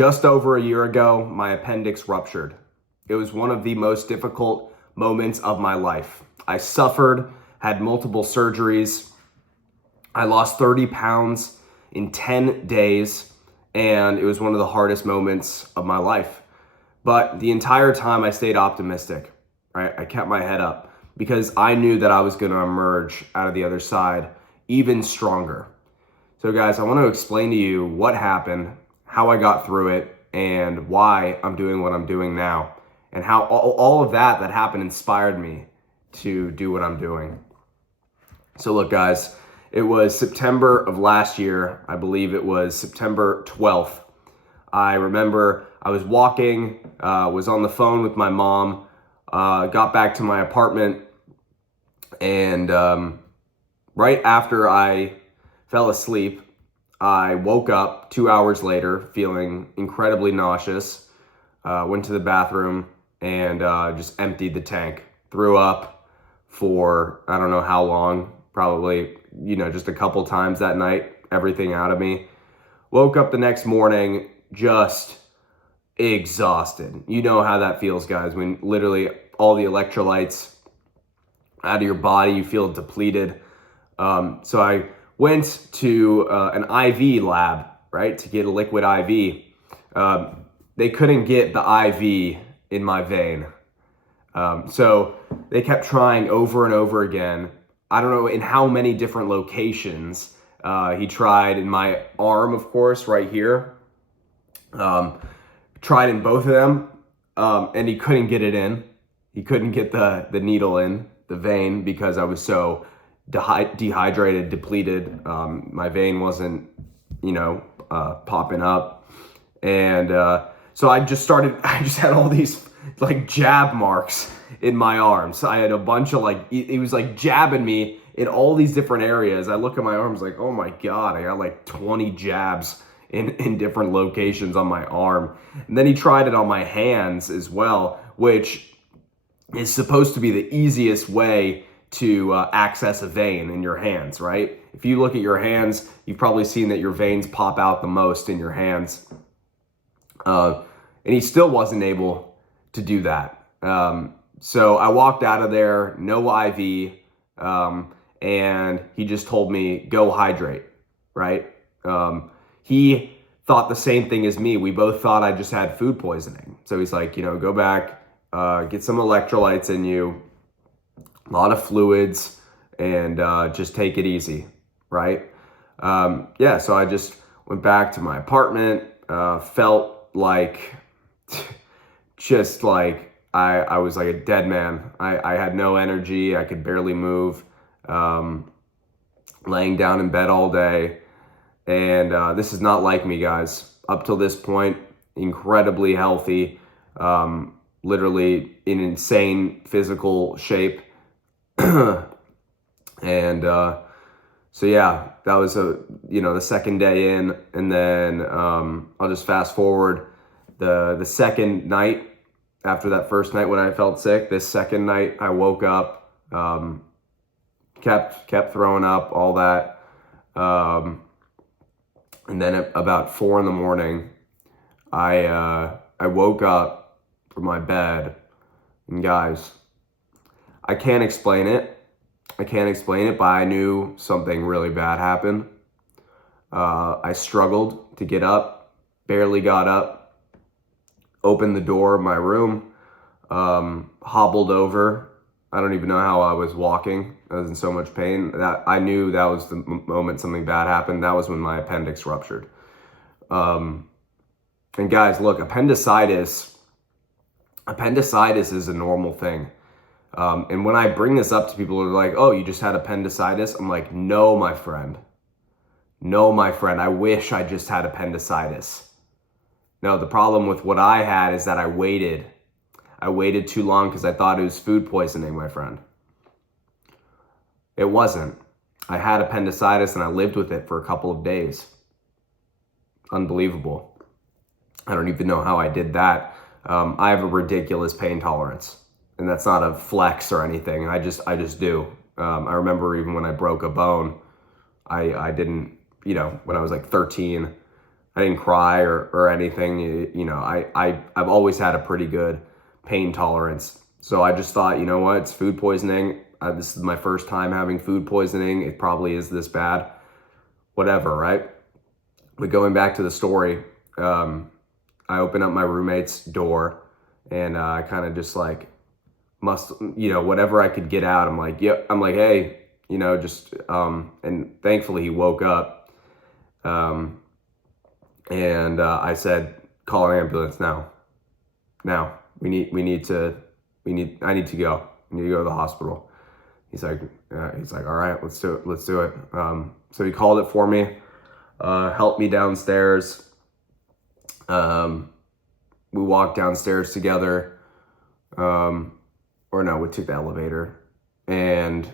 Just over a year ago, my appendix ruptured. It was one of the most difficult moments of my life. I suffered, had multiple surgeries. I lost 30 pounds in 10 days, and it was one of the hardest moments of my life. But the entire time I stayed optimistic, right? I kept my head up because I knew that I was going to emerge out of the other side even stronger. So guys, I want to explain to you what happened, how I got through it, and why I'm doing what I'm doing now, and how all of that happened inspired me to do what I'm doing. So look, guys, it was September of last year. I believe it was September 12th. I remember I was walking, was on the phone with my mom, got back to my apartment, and right after I fell asleep, I woke up 2 hours later feeling incredibly nauseous, went to the bathroom and just emptied the tank, threw up for I don't know how long, probably, just a couple times that night, everything out of me. Woke up the next morning just exhausted. You know how that feels, guys, when literally all the electrolytes out of your body, you feel depleted. So I went to an IV lab, right, to get a liquid IV. They couldn't get the IV in my vein. So they kept trying over and over again. I don't know in how many different locations. He tried in my arm, of course, right here. Tried in both of them, and he couldn't get it in. He couldn't get the needle in the vein because I was so dehydrated, depleted. My vein wasn't, popping up. And so I just had all these like jab marks in my arms. I had a bunch of it was like jabbing me in all these different areas. I look at my arms like, oh my God, I got like 20 jabs in different locations on my arm. And then he tried it on my hands as well, which is supposed to be the easiest way to access a vein in your hands, right? If you look at your hands, you've probably seen that your veins pop out the most in your hands. And he still wasn't able to do that. So I walked out of there, no IV, and he just told me, go hydrate, right? He thought the same thing as me. We both thought I just had food poisoning. So he's like, go back, get some electrolytes in you, a lot of fluids, and just take it easy, right? So I just went back to my apartment, felt like, just like I was like a dead man. I had no energy. I could barely move, laying down in bed all day. And this is not like me, guys. Up till this point, incredibly healthy, literally in insane physical shape. And so yeah, that was the second day in, and then I'll just fast forward the second night after that first night when I felt sick. This second night I woke up, kept throwing up, all that, and then at about 4 a.m, I woke up from my bed, and guys, I can't explain it, but I knew something really bad happened. I struggled to get up, barely got up, opened the door of my room, hobbled over. I don't even know how I was walking. I was in so much pain that I knew that was the moment something bad happened. That was when my appendix ruptured. And guys, look, appendicitis is a normal thing. And when I bring this up to people who are like, oh, you just had appendicitis? I'm like, no, my friend. I wish I just had appendicitis. No, the problem with what I had is that I waited too long because I thought it was food poisoning, my friend. It wasn't. I had appendicitis and I lived with it for a couple of days. Unbelievable. I don't even know how I did that. I have a ridiculous pain tolerance, and that's not a flex or anything. I just do. I remember even when I broke a bone, I didn't, when I was like 13, I didn't cry or anything. You know, I've always had a pretty good pain tolerance. So I just thought, you know what, it's food poisoning. This is my first time having food poisoning. It probably is this bad. Whatever, right? But going back to the story, I open up my roommate's door and I kind of just like whatever I could get out. I'm like, yep. I'm like, hey, and thankfully he woke up. And I said, call an ambulance now. Now I need to go. I need to go to the hospital. He's like, all right, let's do it. So he called it for me, helped me downstairs. We walked downstairs together, or no, we took the elevator, and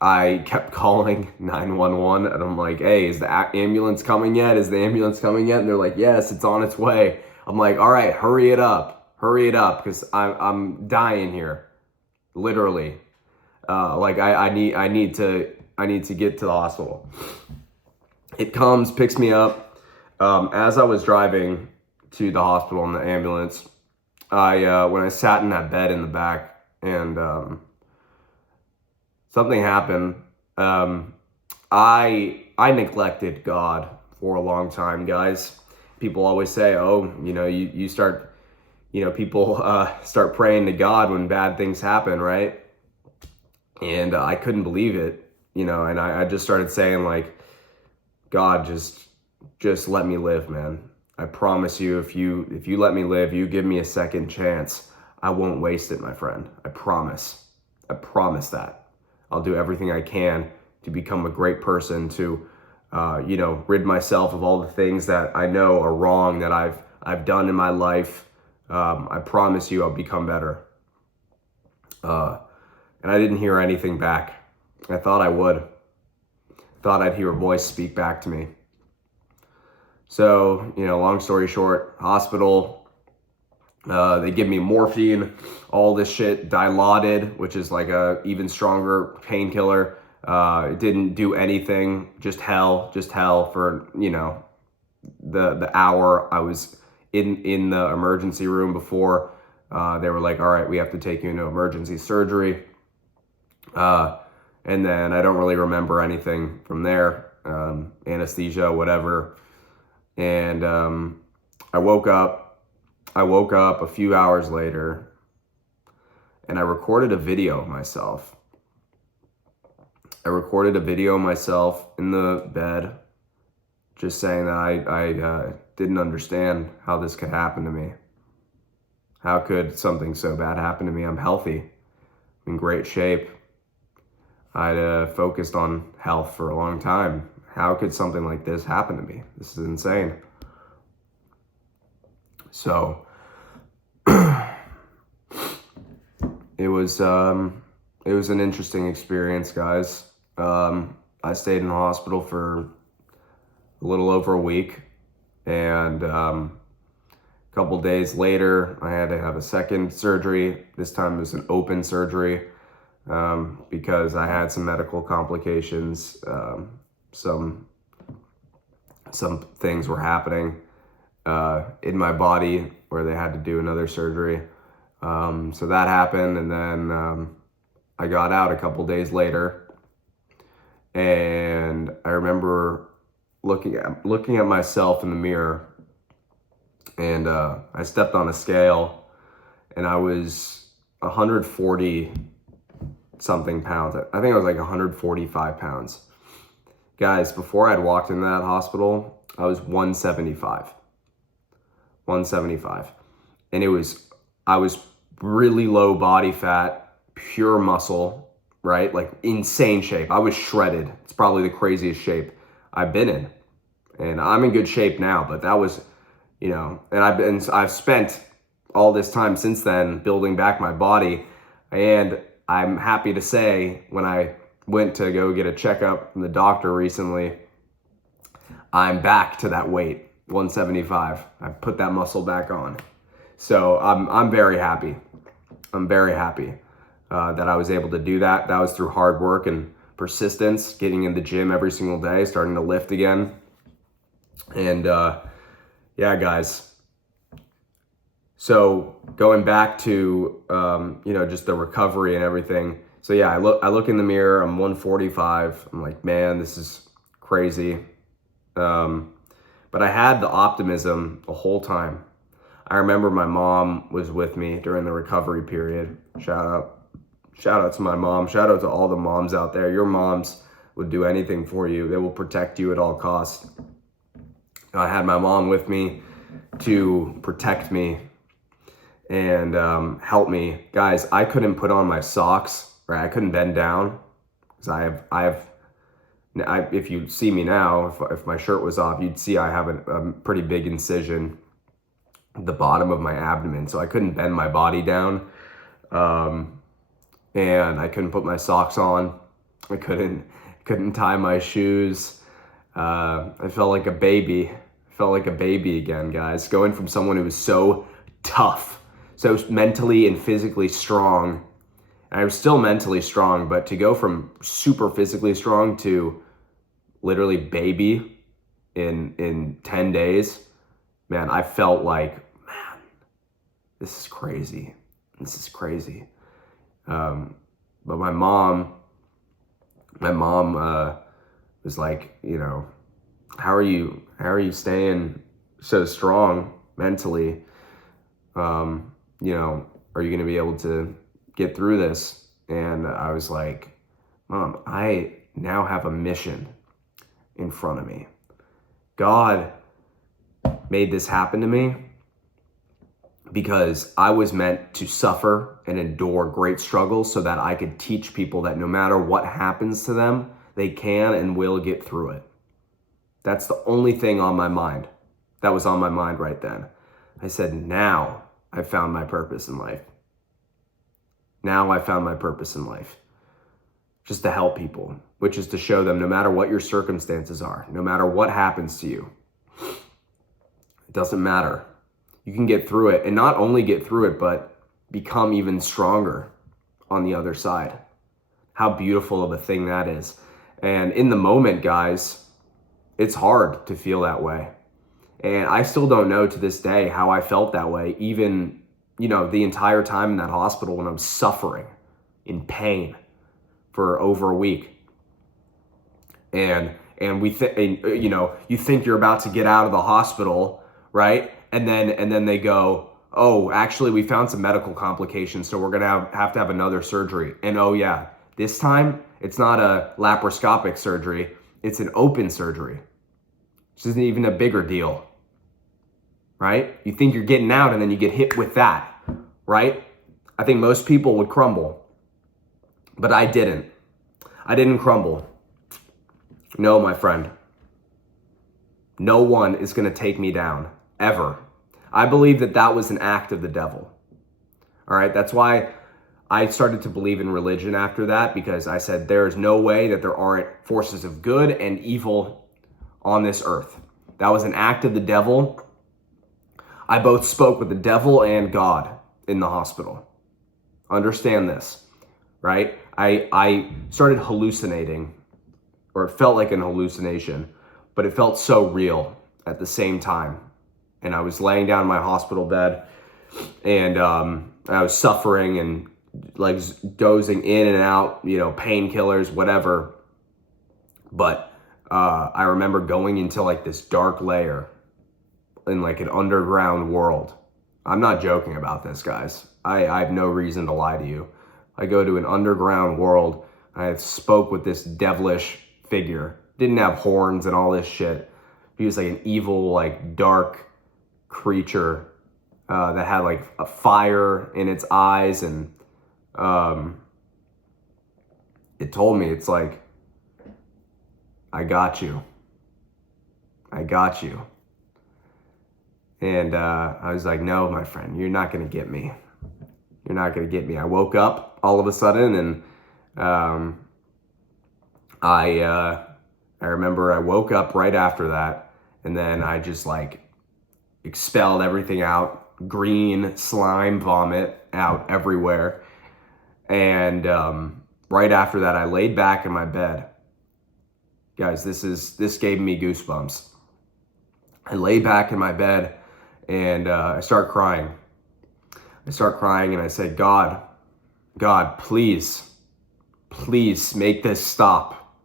I kept calling 911, and I'm like, hey, is the ambulance coming yet? Is the ambulance coming yet? And they're like, yes, it's on its way. I'm like, all right, hurry it up, because I'm dying here, literally. I need to get to the hospital. It comes, picks me up. As I was driving to the hospital in the ambulance, when I sat in that bed in the back, and something happened. I neglected God for a long time, guys. People always say, oh, you start, people start praying to God when bad things happen, right? And I couldn't believe it, and I just started saying, like, God, just let me live, man. I promise you, if you let me live, you give me a second chance, I won't waste it, my friend. I promise that. I'll do everything I can to become a great person, to rid myself of all the things that I know are wrong that I've done in my life. I promise you I'll become better. And I didn't hear anything back. I thought I would. Thought I'd hear a voice speak back to me. So, long story short, hospital, they give me morphine, all this shit, Dilaudid, which is like a even stronger painkiller. It didn't do anything, just hell for, the hour I was in the emergency room before. They were like, all right, we have to take you into emergency surgery. And then I don't really remember anything from there, anesthesia, whatever. And I woke up a few hours later, and I recorded a video of myself. I recorded a video of myself in the bed, just saying that I didn't understand how this could happen to me. How could something so bad happen to me? I'm healthy, I'm in great shape. I'd focused on health for a long time. How could something like this happen to me? This is insane. So it was an interesting experience, guys. I stayed in the hospital for a little over a week, and a couple days later, I had to have a second surgery. This time it was an open surgery, because I had some medical complications. Some things were happening in my body where they had to do another surgery. So that happened, and then I got out a couple days later, and I remember looking at myself in the mirror, and I stepped on a scale, and I was 140 something pounds. I think I was like 145 pounds. Guys, before I'd walked into that hospital, I was 175. And I was really low body fat, pure muscle, right? Like insane shape. I was shredded. It's probably the craziest shape I've been in. And I'm in good shape now, but that was, and I've spent all this time since then building back my body. And I'm happy to say, when I went to go get a checkup from the doctor recently, I'm back to that weight, 175. I put that muscle back on. So I'm very happy. I'm very happy that I was able to do that. That was through hard work and persistence, getting in the gym every single day, starting to lift again. And Yeah, guys. So going back to, just the recovery and everything. So yeah, I look in the mirror, I'm 145. I'm like, man, this is crazy. But I had the optimism the whole time. I remember my mom was with me during the recovery period. Shout out to my mom. Shout out to all the moms out there. Your moms would do anything for you. They will protect you at all costs. I had my mom with me to protect me and help me. Guys, I couldn't put on my socks, right? I couldn't bend down because if you see me now, if my shirt was off, you'd see I have a pretty big incision at the bottom of my abdomen. So I couldn't bend my body down. And I couldn't put my socks on. I couldn't tie my shoes. I felt like a baby. Again, guys. Going from someone who was so tough, so mentally and physically strong. And I was still mentally strong, but to go from super physically strong to literally baby in 10 days, man, I felt like, man, this is crazy. But my mom was like, how are you staying so strong mentally? Are you going to be able to get through this? And I was like, Mom, I now have a mission in front of me. God made this happen to me because I was meant to suffer and endure great struggles so that I could teach people that no matter what happens to them, they can and will get through it. That's the only thing on my mind. That was on my mind right then. I said, now I found my purpose in life. Just to help people, which is to show them no matter what your circumstances are, no matter what happens to you, it doesn't matter. You can get through it, and not only get through it, but become even stronger on the other side. How beautiful of a thing that is. And in the moment, guys, it's hard to feel that way. And I still don't know to this day how I felt that way, even, the entire time in that hospital when I'm suffering in pain for over a week. And you think you're about to get out of the hospital, right? And then they go, oh, actually, we found some medical complications, so we're gonna have to have another surgery. And oh yeah, this time it's not a laparoscopic surgery, it's an open surgery. Which isn't even a bigger deal, right? You think you're getting out and then you get hit with that, right? I think most people would crumble, but I didn't. I didn't crumble. No, my friend. No one is gonna take me down, ever. I believe that was an act of the devil. All right, that's why I started to believe in religion after that, because I said there is no way that there aren't forces of good and evil on this earth. That was an act of the devil. I both spoke with the devil and God in the hospital. Understand this, right? I started hallucinating, or it felt like an hallucination, but it felt so real at the same time. And I was laying down in my hospital bed, and I was suffering and like dozing in and out, painkillers, whatever. But I remember going into like this dark layer in like an underground world. I'm not joking about this, guys. I have no reason to lie to you. I go to an underground world. I spoke with this devilish figure. Didn't have horns and all this shit. He was like an evil, like dark creature that had like a fire in its eyes, and it told me, it's like, I got you. And I was like, no, my friend, you're not gonna get me. I woke up all of a sudden, and I remember I woke up right after that, and then I just like expelled everything out, green slime vomit out everywhere. And right after that, I laid back in my bed. Guys, this gave me goosebumps. I lay back in my bed and I start crying. I start crying and I said, God, please, please make this stop.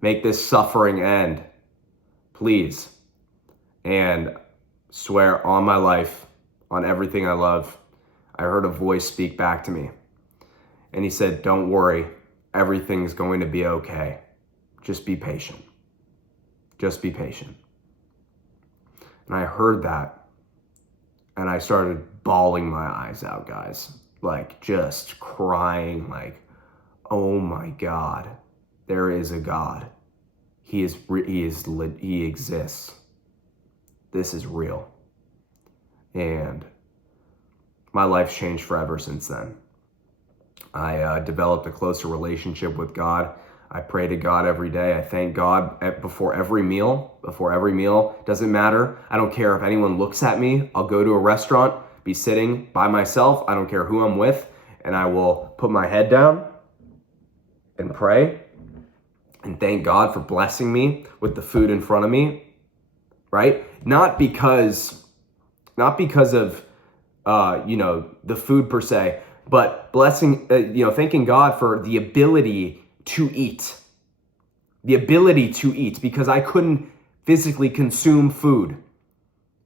Make this suffering end, please. And swear on my life, on everything I love, I heard a voice speak back to me. And he said, don't worry, everything's going to be okay. Just be patient. Just be patient. And I heard that and I started bawling my eyes out, guys. Like just crying, like, oh my God, there is a God. He exists. This is real. And my life's changed forever since then. I developed a closer relationship with God. I pray to God every day. I thank God before every meal. Doesn't matter. I don't care if anyone looks at me. I'll go to a restaurant, be sitting by myself. I don't care who I'm with. And I will put my head down and pray and thank God for blessing me with the food in front of me, right? Not because of, the food per se, but thanking God for the ability to eat. The ability to eat, because I couldn't physically consume food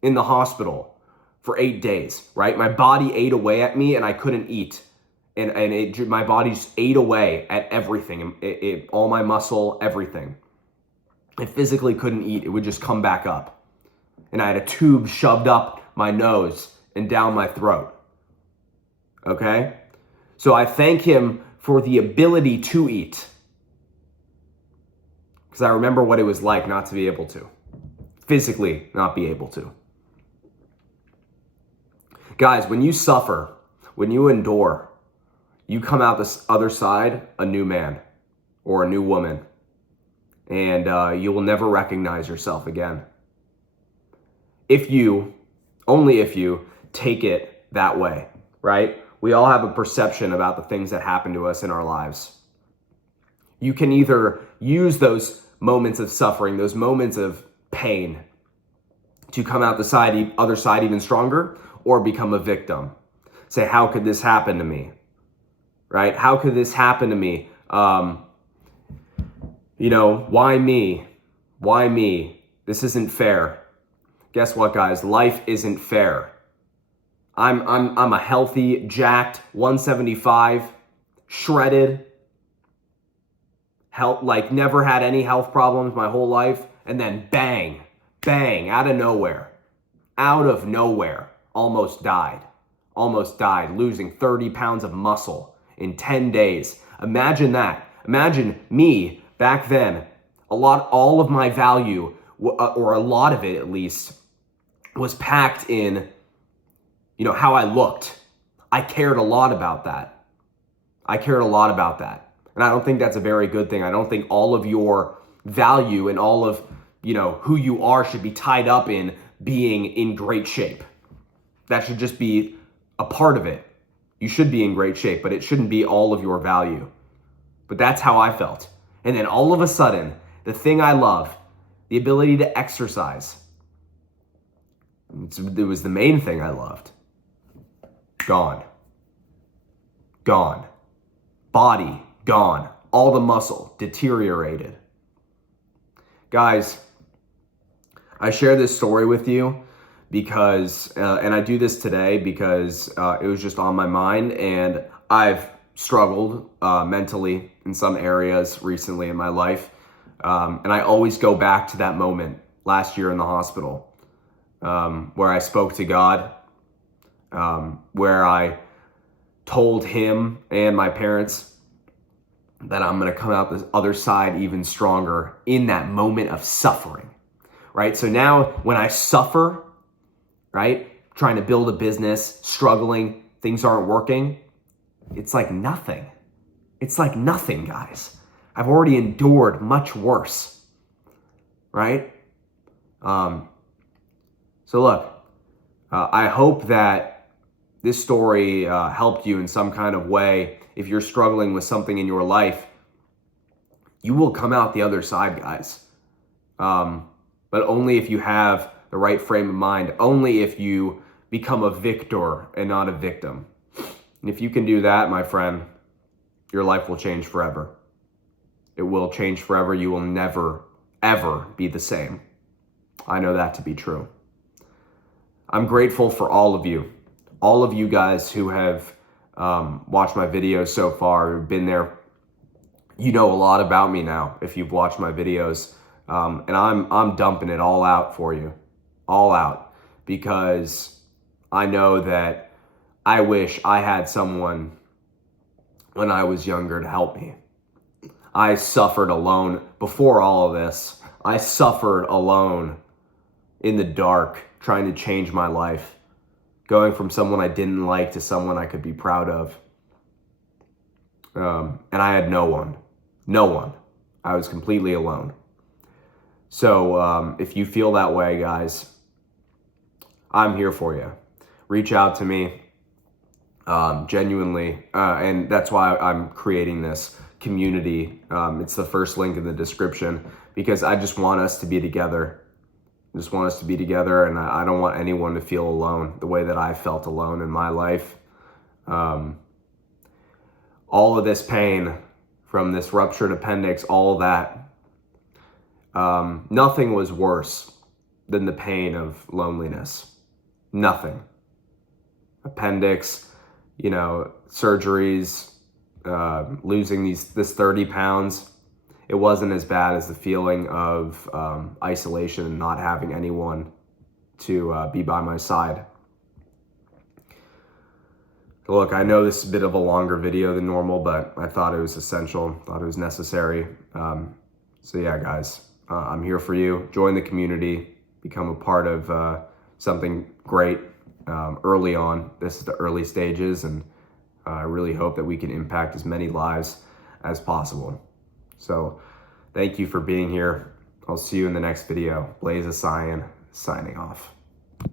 in the hospital for 8 days, right? My body ate away at me and I couldn't eat. My body just ate away at everything, all my muscle, everything. I physically couldn't eat. It would just come back up. And I had a tube shoved up my nose and down my throat. Okay? So I thank him for the ability to eat. Because I remember what it was like not to be able to. Physically not be able to. Guys, when you suffer, when you endure, you come out this other side a new man or a new woman. And you will never recognize yourself again. Only if you take it that way, right? We all have a perception about the things that happen to us in our lives. You can either use those moments of suffering, those moments of pain, to come out the other side even stronger, or become a victim. Say, how could this happen to me? Right? How could this happen to me? Why me? Why me? This isn't fair. Guess what, guys? Life isn't fair. I'm a healthy, jacked, 175, shredded, never had any health problems my whole life, and then bang, out of nowhere, almost died, losing 30 pounds of muscle in 10 days. Imagine that. Imagine me back then, all of my value, or a lot of it at least, was packed in how I looked. I cared a lot about that. And I don't think that's a very good thing. I don't think all of your value and all of, who you are should be tied up in being in great shape. That should just be a part of it. You should be in great shape, but it shouldn't be all of your value. But that's how I felt. And then all of a sudden, the thing I love, the ability to exercise, it was the main thing I loved. Gone. Body, gone. All the muscle, deteriorated. Guys, I share this story with you because, and I do this today because it was just on my mind, and I've struggled mentally in some areas recently in my life. And I always go back to that moment last year in the hospital where I spoke to God, where I told him and my parents that I'm going to come out this other side even stronger in that moment of suffering, right? So now when I suffer, right, trying to build a business, struggling, things aren't working, it's like nothing. It's like nothing, guys. I've already endured much worse, right? So look, I hope that this story helped you in some kind of way. If you're struggling with something in your life, you will come out the other side, guys. But only if you have the the right frame of mind only if you become a victor and not a victim. And if you can do that, my friend, your life will change forever. It will change forever. You will never, ever be the same. I know that to be true. I'm grateful for all of you guys who have watched my videos so far, who've been there. You know a lot about me now if you've watched my videos, and I'm dumping it all out for you, all out, because I know that I wish I had someone when I was younger to help me. I suffered alone before all of this. I suffered alone in the dark, trying to change my life, going from someone I didn't like to someone I could be proud of. And I had no one. I was completely alone. So if you feel that way, guys, I'm here for you. Reach out to me, genuinely. And that's why I'm creating this community. It's the first link in the description, because I just want us to be together. I just want us to be together, and I don't want anyone to feel alone the way that I felt alone in my life. All of this pain from this ruptured appendix, all of that, nothing was worse than the pain of loneliness. Nothing. Appendix, surgeries, losing this 30 pounds. It wasn't as bad as the feeling of isolation and not having anyone to be by my side. Look, I know this is a bit of a longer video than normal, but I thought it was essential, thought it was necessary. So yeah, guys, I'm here for you. Join the community, become a part of something great early on. This is the early stages, and I really hope that we can impact as many lives as possible. So thank you for being here. I'll see you in the next video. Blaze of Cyan, signing off.